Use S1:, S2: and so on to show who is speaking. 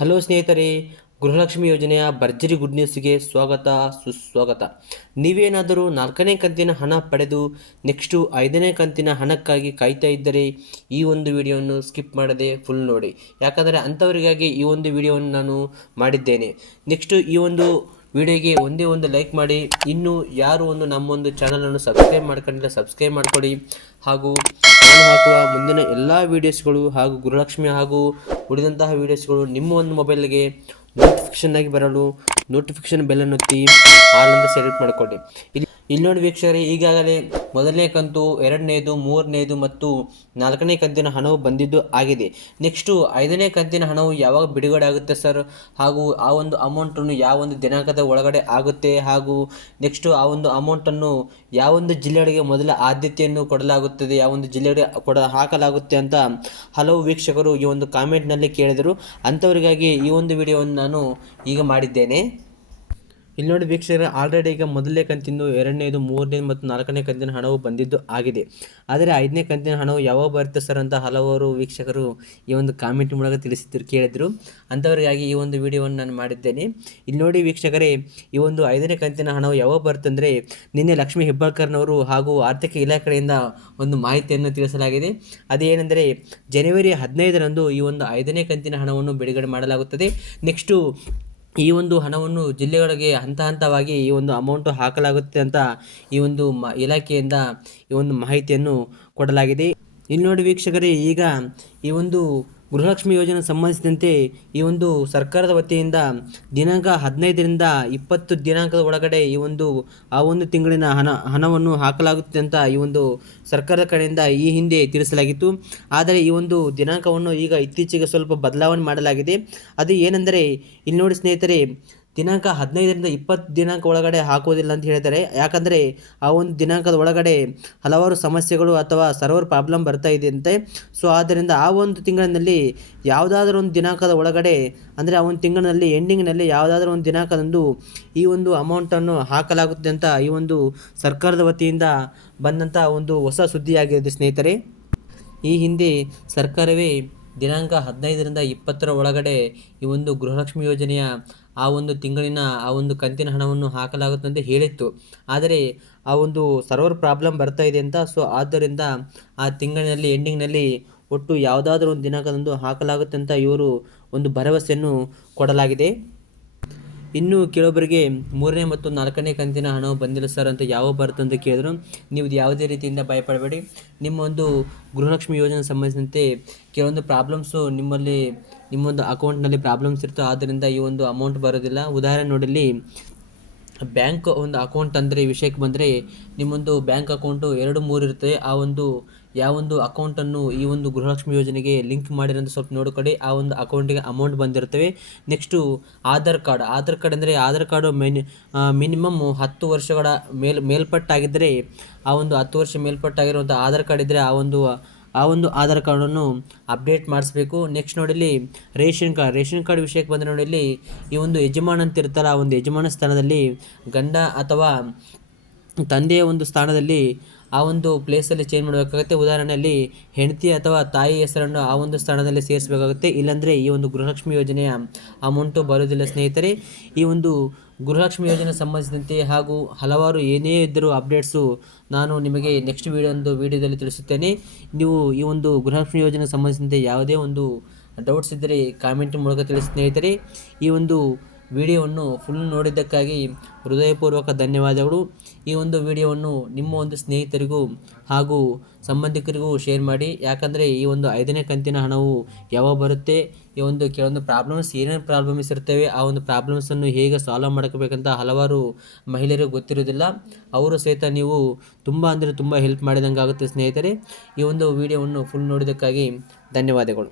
S1: Hello ಸ್ನೇಹಿತರೆ, ಗೃಹಲಕ್ಷ್ಮಿ ಯೋಜನೆಯ ಭರ್ಜರಿ ಗುಡ್ ನ್ಯೂಸ್ಗೆ ಸ್ವಾಗತ, ಸುಸ್ವಾಗತ. ನೀವೇನಾದರೂ ನಾಲ್ಕನೇ ಕಂತಿನ ಹಣ ಪಡೆದು ನೆಕ್ಸ್ಟು ಐದನೇ ಕಂತಿನ ಹಣಕ್ಕಾಗಿ ಕಾಯ್ತಾ ಇದ್ದರೆ ಈ ಒಂದು ವಿಡಿಯೋವನ್ನು ಸ್ಕಿಪ್ ಮಾಡದೆ ಫುಲ್ ನೋಡಿ. ಯಾಕಂದರೆ ಅಂಥವರಿಗಾಗಿ ಈ ಒಂದು ವಿಡಿಯೋವನ್ನು ನಾನು ಮಾಡಿದ್ದೇನೆ. ನೆಕ್ಸ್ಟು ಈ ಒಂದು ವಿಡಿಯೋಗೆ ಒಂದೇ ಒಂದು ಲೈಕ್ ಮಾಡಿ. ಇನ್ನು ಯಾರು ಒಂದು ನಮ್ಮೊಂದು ಚಾನಲನ್ನು ಸಬ್ಸ್ಕ್ರೈಬ್ ಮಾಡ್ಕೊಂಡಿಲ್ಲ, ಸಬ್ಸ್ಕ್ರೈಬ್ ಮಾಡಿಕೊಡಿ ಹಾಗೂ ನಾನು ಹಾಕುವ ಮುಂದಿನ ಎಲ್ಲ ವೀಡಿಯೋಸ್ಗಳು ಹಾಗೂ ಗೃಹಲಕ್ಷ್ಮಿ ಹಾಗೂ ಉಳಿದಂತಹ ವೀಡಿಯೋಸ್ಗಳು ನಿಮ್ಮ ಒಂದು ಮೊಬೈಲ್ಗೆ ನೋಟಿಫಿಕೇಷನ್ ಆಗಿ ಬರಲು ನೋಟಿಫಿಕೇಷನ್ ಬೆಲ್ಲನ್ನು ಒತ್ತಿ ಆಲ್ ಅಂತ ಸೆಲೆಕ್ಟ್ ಮಾಡಿಕೊಳ್ಳಿ. ಇಲ್ಲಿ ಇಲ್ಲಿ ನೋಡಿ ವೀಕ್ಷಕರೇ ಈಗಾಗಲೇ ಮೊದಲನೇ ಕಂತು, ಎರಡನೇದು, ಮೂರನೇದು ಮತ್ತು ನಾಲ್ಕನೇ ಕಂತಿನ ಹಣವು ಬಂದಿದ್ದು ಆಗಿದೆ. ನೆಕ್ಸ್ಟು, ಐದನೇ ಕಂತಿನ ಹಣವು ಯಾವಾಗ ಬಿಡುಗಡೆ ಆಗುತ್ತೆ ಸರ್? ಹಾಗೂ ಆ ಒಂದು ಅಮೌಂಟನ್ನು ಯಾವ ಒಂದು ದಿನಾಂಕದ ಒಳಗಡೆ ಆಗುತ್ತೆ? ಹಾಗೂ ನೆಕ್ಸ್ಟು, ಆ ಒಂದು ಅಮೌಂಟನ್ನು ಯಾವೊಂದು ಜಿಲ್ಲೆಗಳಿಗೆ ಮೊದಲ ಆದ್ಯತೆಯನ್ನು ಕೊಡಲಾಗುತ್ತದೆ, ಯಾವ ಒಂದು ಜಿಲ್ಲೆಗಳಿಗೆ ಕೊಡ, ಹಾಕಲಾಗುತ್ತೆ ಅಂತ ಹಲವು ವೀಕ್ಷಕರು ಈ ಒಂದು ಕಾಮೆಂಟ್ನಲ್ಲಿ ಕೇಳಿದರು. ಅಂಥವರಿಗಾಗಿ ಈ ಒಂದು ವಿಡಿಯೋವನ್ನು ನಾನು ಈಗ ಮಾಡಿದ್ದೇನೆ. ಇಲ್ಲಿ ನೋಡಿ ವೀಕ್ಷಕರ ಆಲ್ರೆಡಿ ಈಗ ಮೊದಲನೇ ಕಂತಿಂದು ಎರಡನೇದು ಮೂರನೇ ಮತ್ತು ನಾಲ್ಕನೇ ಕಂತಿನ ಹಣವು ಬಂದಿದ್ದು ಆಗಿದೆ. ಆದರೆ ಐದನೇ ಕಂತಿನ ಹಣವು ಯಾವಾಗ ಬರುತ್ತೆ ಸರ್ ಅಂತ ಹಲವಾರು ವೀಕ್ಷಕರು ಈ ಒಂದು ಕಾಮೆಂಟ್ ಮೂಲಕ ತಿಳಿಸಿದ್ರು, ಕೇಳಿದರು. ಅಂಥವರಿಗಾಗಿ ಈ ಒಂದು ವಿಡಿಯೋವನ್ನು ನಾನು ಮಾಡಿದ್ದೇನೆ. ಇಲ್ಲಿ ನೋಡಿ ವೀಕ್ಷಕರೇ, ಈ ಒಂದು ಐದನೇ ಕಂತಿನ ಹಣವು ಯಾವಾಗ ಬರುತ್ತೆ ಅಂದರೆ ನಿನ್ನೆ ಲಕ್ಷ್ಮೀ ಹೆಬ್ಬಾಳ್ಕರ್ನವರು ಹಾಗೂ ಆರ್ಥಿಕ ಇಲಾಖೆಯಿಂದ ಒಂದು ಮಾಹಿತಿಯನ್ನು ತಿಳಿಸಲಾಗಿದೆ. ಅದೇನೆಂದರೆ ಜನವರಿ ಹದಿನೈದರಂದು ಈ ಒಂದು ಐದನೇ ಕಂತಿನ ಹಣವನ್ನು ಬಿಡುಗಡೆ ಮಾಡಲಾಗುತ್ತದೆ. ನೆಕ್ಸ್ಟು ಈ ಒಂದು ಹಣವನ್ನು ಜಿಲ್ಲೆಗಳಿಗೆ ಹಂತ ಹಂತವಾಗಿ ಈ ಒಂದು ಅಮೌಂಟು ಹಾಕಲಾಗುತ್ತೆ ಅಂತ ಈ ಒಂದು ಮ, ಇಲಾಖೆಯಿಂದ ಈ ಒಂದು ಮಾಹಿತಿಯನ್ನು ಕೊಡಲಾಗಿದೆ. ಇಲ್ಲಿ ನೋಡಿ ವೀಕ್ಷಕರೇ, ಈಗ ಈ ಒಂದು ಗೃಹಲಕ್ಷ್ಮಿ ಯೋಜನೆ ಸಂಬಂಧಿಸಿದಂತೆ ಈ ಒಂದು ಸರ್ಕಾರದ ವತಿಯಿಂದ ದಿನಾಂಕ ಹದಿನೈದರಿಂದ ಇಪ್ಪತ್ತು ದಿನಾಂಕದ ಒಳಗಡೆ ಈ ಒಂದು, ಆ ಒಂದು ತಿಂಗಳಿನ ಹಣ, ಹಣವನ್ನು ಹಾಕಲಾಗುತ್ತದೆ ಅಂತ ಈ ಒಂದು ಸರ್ಕಾರದ ಕಡೆಯಿಂದ ಈ ಹಿಂದೆ ತಿಳಿಸಲಾಗಿತ್ತು. ಆದರೆ ಈ ಒಂದು ದಿನಾಂಕವನ್ನು ಈಗ ಇತ್ತೀಚೆಗೆ ಸ್ವಲ್ಪ ಬದಲಾವಣೆ ಮಾಡಲಾಗಿದೆ. ಅದು ಏನೆಂದರೆ, ಇಲ್ಲಿ ನೋಡಿ ಸ್ನೇಹಿತರೆ ದಿನಾಂಕ ಹದಿನೈದರಿಂದ ಇಪ್ಪತ್ತು ದಿನಾಂಕ ಒಳಗಡೆ ಹಾಕೋದಿಲ್ಲ ಅಂತ ಹೇಳ್ತಾರೆ ಯಾಕಂದರೆ ಆ ಒಂದು ದಿನಾಂಕದ ಒಳಗಡೆ ಹಲವಾರು ಸಮಸ್ಯೆಗಳು ಅಥವಾ ಸರ್ವರ್ ಪ್ರಾಬ್ಲಮ್ ಬರ್ತಾ ಇದೆ ಅಂತೆ. ಸೊ ಆದ್ದರಿಂದ ಆ ಒಂದು ತಿಂಗಳಿನಲ್ಲಿ ಯಾವುದಾದ್ರೂ ಒಂದು ದಿನಾಂಕದ ಒಳಗಡೆ, ಅಂದರೆ ಆ ಒಂದು ತಿಂಗಳಿನಲ್ಲಿ ಎಂಡಿಂಗ್ನಲ್ಲಿ ಯಾವುದಾದ್ರೂ ಒಂದು ದಿನಾಂಕದಂದು ಈ ಒಂದು ಅಮೌಂಟನ್ನು ಹಾಕಲಾಗುತ್ತೆ ಅಂತ ಈ ಒಂದು ಸರ್ಕಾರದ ವತಿಯಿಂದ ಬಂದಂಥ ಒಂದು ಹೊಸ ಸುದ್ದಿಯಾಗಿದೆ ಸ್ನೇಹಿತರೆ. ಈ ಹಿಂದೆ ಸರ್ಕಾರವೇ ದಿನಾಂಕ ಹದಿನೈದರಿಂದ ಇಪ್ಪತ್ತರ ಒಳಗಡೆ ಈ ಒಂದು ಗೃಹಲಕ್ಷ್ಮಿ ಯೋಜನೆಯ ಆ ಒಂದು ತಿಂಗಳಿನ ಆ ಒಂದು ಕಂತಿನ ಹಣವನ್ನು ಹಾಕಲಾಗುತ್ತೆ ಅಂತ ಹೇಳಿತ್ತು. ಆದರೆ ಆ ಒಂದು ಸರ್ವರ್ ಪ್ರಾಬ್ಲಮ್ ಬರ್ತಾ ಇದೆ ಅಂತ, ಸೊ ಆದ್ದರಿಂದ ಆ ತಿಂಗಳಿನಲ್ಲಿ, ಎಂಡಿಂಗ್ನಲ್ಲಿ ಒಟ್ಟು ಯಾವುದಾದ್ರೂ ಒಂದು ದಿನಾಂಕದಂದು ಹಾಕಲಾಗುತ್ತೆ ಅಂತ ಇವರು ಒಂದು ಭರವಸೆಯನ್ನು ಕೊಡಲಾಗಿದೆ. ಇನ್ನು ಕೆಲವೊಬ್ಬರಿಗೆ ಮೂರನೇ ಮತ್ತು ನಾಲ್ಕನೇ ಕಂತಿನ ಹಣ ಬಂದಿಲ್ಲ ಸರ್ ಅಂತ ಯಾವ ಬರುತ್ತೆ ಅಂತ ಕೇಳಿದ್ರು, ನೀವು ಯಾವುದೇ ರೀತಿಯಿಂದ ಭಯಪಡಬೇಡಿ. ನಿಮ್ಮ ಒಂದು ಗೃಹಲಕ್ಷ್ಮಿ ಯೋಜನೆ ಸಂಬಂಧಿಸಿದಂತೆ ಕೆಲವೊಂದು ಪ್ರಾಬ್ಲಮ್ಸು ನಿಮ್ಮಲ್ಲಿ, ನಿಮ್ಮೊಂದು ಅಕೌಂಟ್ನಲ್ಲಿ ಪ್ರಾಬ್ಲಮ್ಸ್ ಇರ್ತವೆ. ಆದ್ದರಿಂದ ಈ ಒಂದು ಅಮೌಂಟ್ ಬರೋದಿಲ್ಲ. ಉದಾಹರಣೆ ನೋಡಿಲಿ ಬ್ಯಾಂಕ್ ಒಂದು ಅಕೌಂಟ್ ಅಂದರೆ ವಿಷಯಕ್ಕೆ ಬಂದರೆ ನಿಮ್ಮೊಂದು ಬ್ಯಾಂಕ್ ಅಕೌಂಟು ಎರಡು ಮೂರು ಇರ್ತದೆ. ಆ ಒಂದು ಯಾವೊಂದು ಅಕೌಂಟನ್ನು ಈ ಒಂದು ಗೃಹಲಕ್ಷ್ಮಿ ಯೋಜನೆಗೆ ಲಿಂಕ್ ಮಾಡಿರೋದು ಸ್ವಲ್ಪ ನೋಡ್ಕೊಳ್ಳಿ ಆ ಒಂದು ಅಕೌಂಟಿಗೆ amount ಬಂದಿರ್ತವೆ next Aadhaar card Aadhaar card ಅಂದರೆ ಆಧಾರ್ ಕಾರ್ಡು ಮೆನ್ ಮಿನಿಮಮ್ ಹತ್ತು ವರ್ಷಗಳ ಮೇಲ್ ಮೇಲ್ಪಟ್ಟಾಗಿದ್ದರೆ ಆ ಒಂದು ಹತ್ತು ವರ್ಷ ಮೇಲ್ಪಟ್ಟಾಗಿರುವಂಥ ಆಧಾರ್ ಕಾರ್ಡ್ ಇದ್ದರೆ ಆ ಒಂದು ಆ ಒಂದು ಆಧಾರ್ ಕಾರ್ಡನ್ನು ಅಪ್ಡೇಟ್ ಮಾಡಿಸ್ಬೇಕು. ನೆಕ್ಸ್ಟ್ ನೋಡಿಲಿ ರೇಷನ್ ಕಾರ್ಡ್ ರೇಷನ್ ಕಾರ್ಡ್ ವಿಷಯಕ್ಕೆ ಬಂದರೆ ನೋಡಿಲ್ಲಿ ಈ ಒಂದು ಯಜಮಾನ ಅಂತ ಇರ್ತಾರ ಆ ಒಂದು ಯಜಮಾನ ಸ್ಥಾನದಲ್ಲಿ ಗಂಡ ಅಥವಾ ತಂದೆಯ ಒಂದು ಸ್ಥಾನದಲ್ಲಿ ಆ ಒಂದು ಪ್ಲೇಸಲ್ಲಿ ಚೇಂಜ್ ಮಾಡಬೇಕಾಗುತ್ತೆ. ಉದಾಹರಣೆಯಲ್ಲಿ ಹೆಂಡತಿ ಅಥವಾ ತಾಯಿ ಹೆಸರನ್ನು ಆ ಒಂದು ಸ್ಥಾನದಲ್ಲಿ ಸೇರಿಸಬೇಕಾಗುತ್ತೆ. ಇಲ್ಲಾಂದರೆ ಈ ಒಂದು ಗೃಹಲಕ್ಷ್ಮಿ ಯೋಜನೆಯ ಅಮೌಂಟು ಬರೋದಿಲ್ಲ ಸ್ನೇಹಿತರೆ. ಈ ಒಂದು ಗೃಹಲಕ್ಷ್ಮಿ ಯೋಜನೆ ಸಂಬಂಧಿಸಿದಂತೆ ಹಾಗೂ ಹಲವಾರು ಏನೇ ಇದ್ದರೂ ಅಪ್ಡೇಟ್ಸು ನಾನು ನಿಮಗೆ ನೆಕ್ಸ್ಟ್ ವೀಡಿಯೋ ಒಂದು ವೀಡಿಯೋದಲ್ಲಿ ತಿಳಿಸುತ್ತೇನೆ. ನೀವು ಈ ಒಂದು ಗೃಹಲಕ್ಷ್ಮಿ ಯೋಜನೆ ಸಂಬಂಧಿಸಿದಂತೆ ಯಾವುದೇ ಒಂದು ಡೌಟ್ಸ್ ಇದ್ದರೆ ಕಾಮೆಂಟ್ ಮೂಲಕ ತಿಳಿಸಿ ಸ್ನೇಹಿತರೆ. ಈ ಒಂದು ವಿಡಿಯೋವನ್ನು ಫುಲ್ ನೋಡಿದ್ದಕ್ಕಾಗಿ ಹೃದಯಪೂರ್ವಕ ಧನ್ಯವಾದಗಳು. ಈ ಒಂದು ವಿಡಿಯೋವನ್ನು ನಿಮ್ಮ ಒಂದು ಸ್ನೇಹಿತರಿಗೂ ಹಾಗೂ ಸಂಬಂಧಿಕರಿಗೂ ಶೇರ್ ಮಾಡಿ. ಯಾಕಂದರೆ ಈ ಒಂದು ಐದನೇ ಕಂತಿನ ಹಣವು ಯಾವಾಗ ಬರುತ್ತೆ, ಈ ಒಂದು ಕೆಲವೊಂದು ಪ್ರಾಬ್ಲಮ್ಸ್ ಏನೇನು ಪ್ರಾಬ್ಲಮ್ಸ್ ಇರ್ತವೆ, ಆ ಒಂದು ಪ್ರಾಬ್ಲಮ್ಸನ್ನು ಹೇಗೆ ಸಾಲ್ವ್ ಮಾಡ್ಕೋಬೇಕಂತ ಹಲವಾರು ಮಹಿಳೆಯರಿಗೆ ಗೊತ್ತಿರೋದಿಲ್ಲ ಅವರು ಸಹಿತ ನೀವು ತುಂಬ ಅಂದರೆ ತುಂಬ ಹೆಲ್ಪ್ ಮಾಡಿದಂಗೆ ಆಗುತ್ತೆ ಸ್ನೇಹಿತರೆ. ಈ ಒಂದು ವಿಡಿಯೋವನ್ನು ಫುಲ್ ನೋಡಿದ್ದಕ್ಕಾಗಿ ಧನ್ಯವಾದಗಳು.